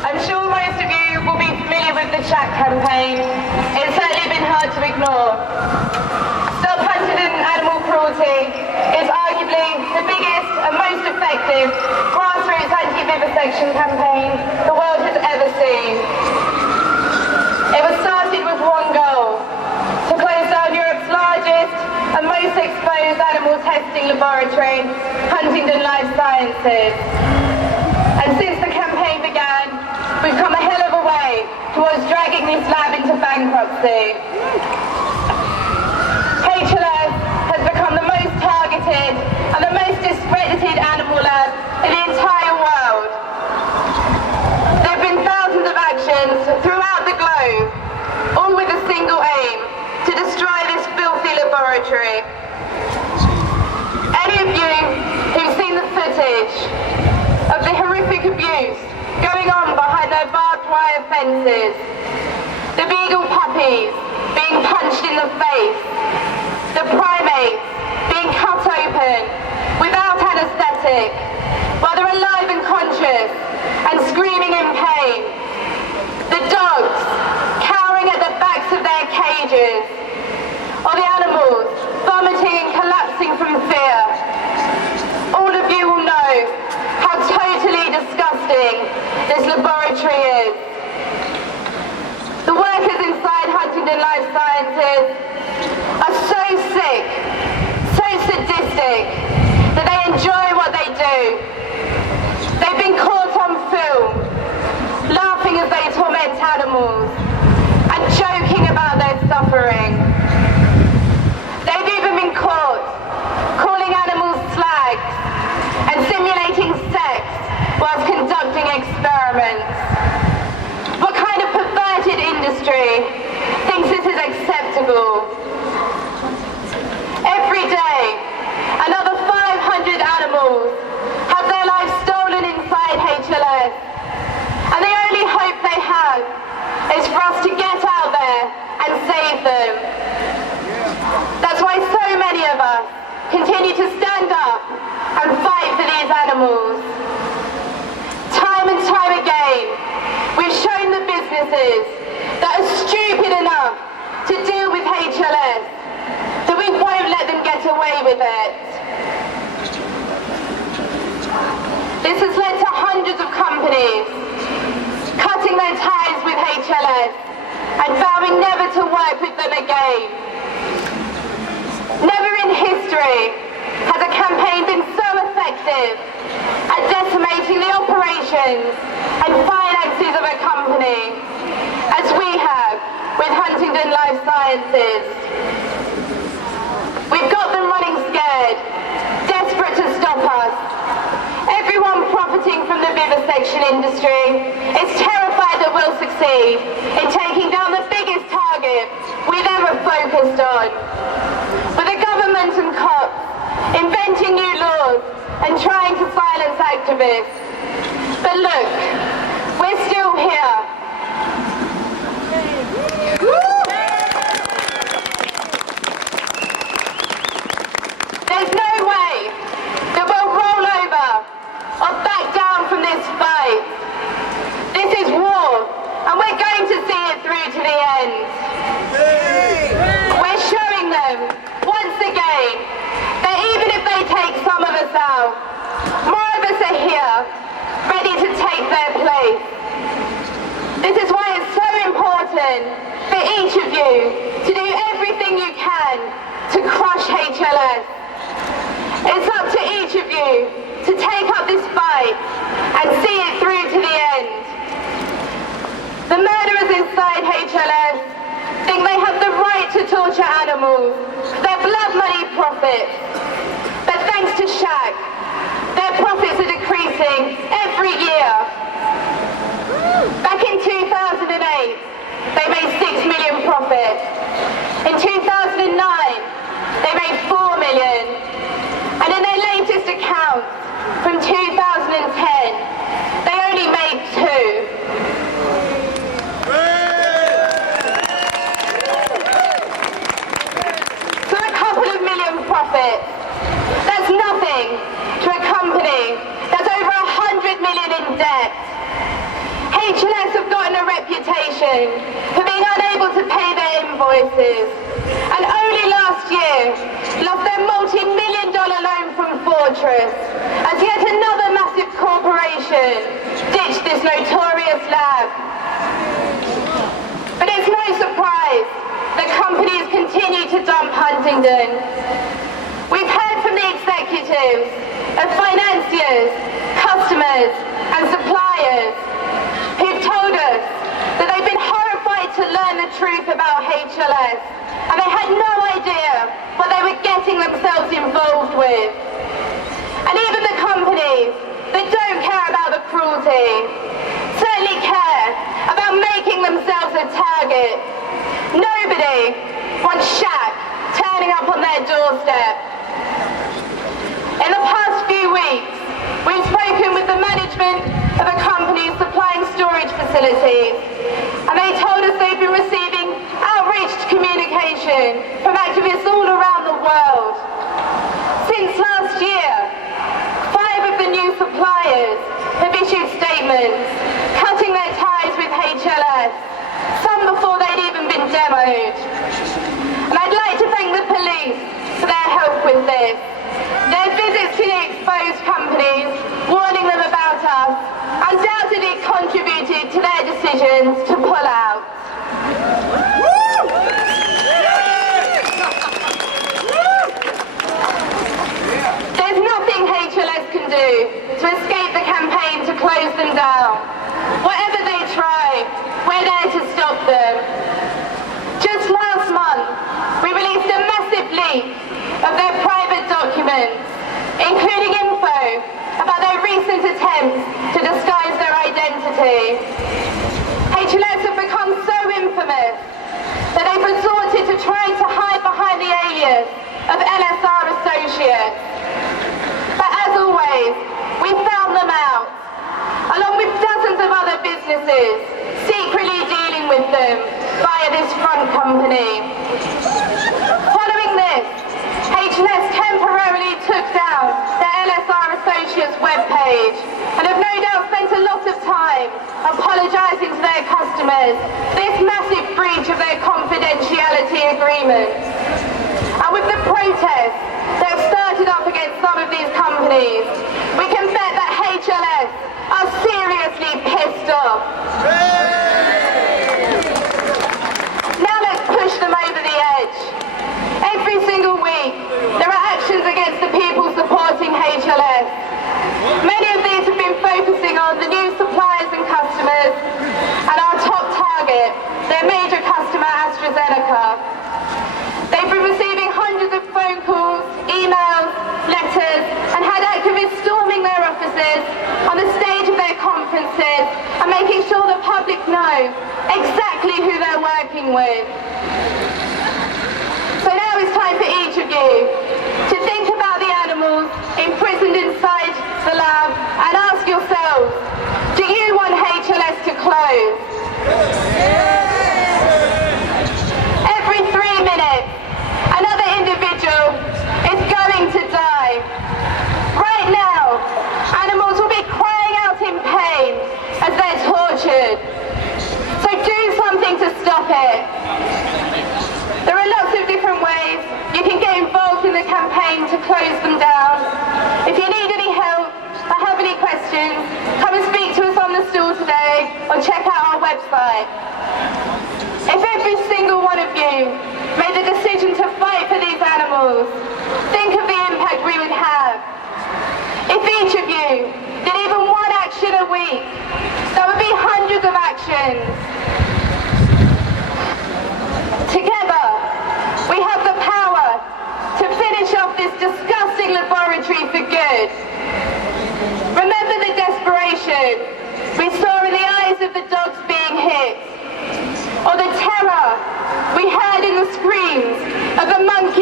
I'm sure most of you will be familiar with the Shack campaign. It's certainly been hard to ignore. Stop Huntingdon Animal Cruelty is arguably the biggest and most effective grassroots anti-vivisection campaign the world has ever seen. It was started with one goal: to close down Europe's largest and most exposed animal testing laboratory, Huntingdon Life Sciences. And since the campaign began, we've come a hell of a way towards dragging this lab into bankruptcy. HLS has become the most targeted and the most discredited animal lab in the entire world. There have been thousands of actions throughout the globe, all with a single aim: to destroy this filthy laboratory. Any of you who've seen the footage of the horrific abuse going on behind their barbed wire fences, the beagle puppies being punched in the face, the primates being cut open without anaesthetic while they're alive and conscious and screaming in pain, the dogs cowering at the backs of their cages, or the animals vomiting and collapsing from fear, all of you will know how totally disgusting this laboratory is. The workers inside Huntingdon Life Sciences are so sick, so sadistic, that they enjoy what they do. They've been caught on film, laughing as they torment animals and joking about their suffering. They've even been caught calling animals slags and simulating sex whilst conducting experiments. What kind of perverted industry thinks this is acceptable? Every day, another 500 animals have their lives stolen inside HLS, and the only hope they have is for us to get out there and save them. That's why so many of us continue to stand up and fight for these animals. Time and time again, we've shown the businesses that are stupid enough to deal with HLS that we won't let them get away with it. This has led to hundreds of companies cutting their ties with HLS and vowing never to work with them again. Never in history has a campaign been so effective at decimating the operations and finances of a company as we have with Huntingdon Life Sciences. We've got them running scared, desperate to stop us. Everyone profiting from the vivisection industry is terrified that we'll succeed in taking down the biggest target we've ever focused on. With the government and cops inventing new laws and trying to silence activists. But look, we're still here. There's no way that we'll roll over or back down from this fight. This is war, and we're going to see it through to the end. We're showing them, once again, that even if they take some of us out, more of us are here, ready to take their place. This is why it's so important for each of you to do everything you can to crush HLS. It's up to each of you to take up this fight and see it through to the end. The murderers inside HLS think they have the right to torture animals for their blood money profits. But thanks to Shack, their profits are decreasing every year. Back in 2008, they made 6 million profit. In 2009, they made 4 million. And in their latest accounts from 2010, they only made 2. So a couple of million profits, that's nothing to a company that's over 100 million in debt. administration for being unable to pay their invoices, and only last year lost their multi-million-dollar loan from Fortress as yet another massive corporation ditched this notorious lab. But it's no surprise that companies continue to dump Huntingdon. We've heard from the executives of financiers, customers and suppliers who've told us that they've been horrified to learn the truth about HLS, and they had no idea what they were getting themselves involved with. And even the companies that don't care about the cruelty certainly care about making themselves a target. Nobody wants Shaq turning up on their doorstep. In the past few weeks, we've spoken with the management of a company supplying storage facilities, and they told us they've been receiving outreach communication from activists all around the world. Since last year, 5 of the new suppliers have issued statements cutting their ties with HLS, some before they'd even been demoed. And I'd like to thank the police for their help with this. Their visits to the exposed companies, warning them about us, undoubtedly contributed to their decisions to pull out. There's nothing HLS can do to escape the campaign to close them down. Whatever they try, we're there to stop them. Just last month, we released a massive leak of their private documents, including info about their recent attempts to disguise their identity. HLS have become so infamous that they've resorted to trying to hide behind the alias of LSR Associates. But as always, we found them out, along with dozens of other businesses secretly dealing with them via this front company. Following this, HLS temporarily took down the LSR Associates webpage and have no doubt spent a lot of time apologising to their customers for this massive breach of their confidentiality agreement. And with the protests that have started up against some of these companies, we can bet that HLS are seriously pissed off. Now let's push them over the edge. Every single week, there are actions against the people supporting HLS. Many of these have been focusing on the new suppliers and customers, and our top target, their major customer AstraZeneca. They've been receiving hundreds of phone calls, emails, letters, and had activists storming their offices on the stage of their conferences and making sure the public know exactly who they're working with. So now it's time for each of you to think about the animals imprisoned inside the lab and ask yourselves, do you want HLS to close? Every 3 minutes, another individual is going to die. Right now, animals will be crying out in pain as they're tortured. So do something to stop it. There are lots of different ways you can get involved in the campaign to close them down. If you need any help or have any questions, come and speak to us on the stool today or check out our website. If every single one of you made the decision to fight for these animals, think of the impact we would have. If each of you did even one action a week, that would be hundreds of actions. Together, we have the power to finish off this disgusting laboratory for good. Remember the desperation we saw in the eyes of the dogs being hit, or the terror we heard in the screams of the monkeys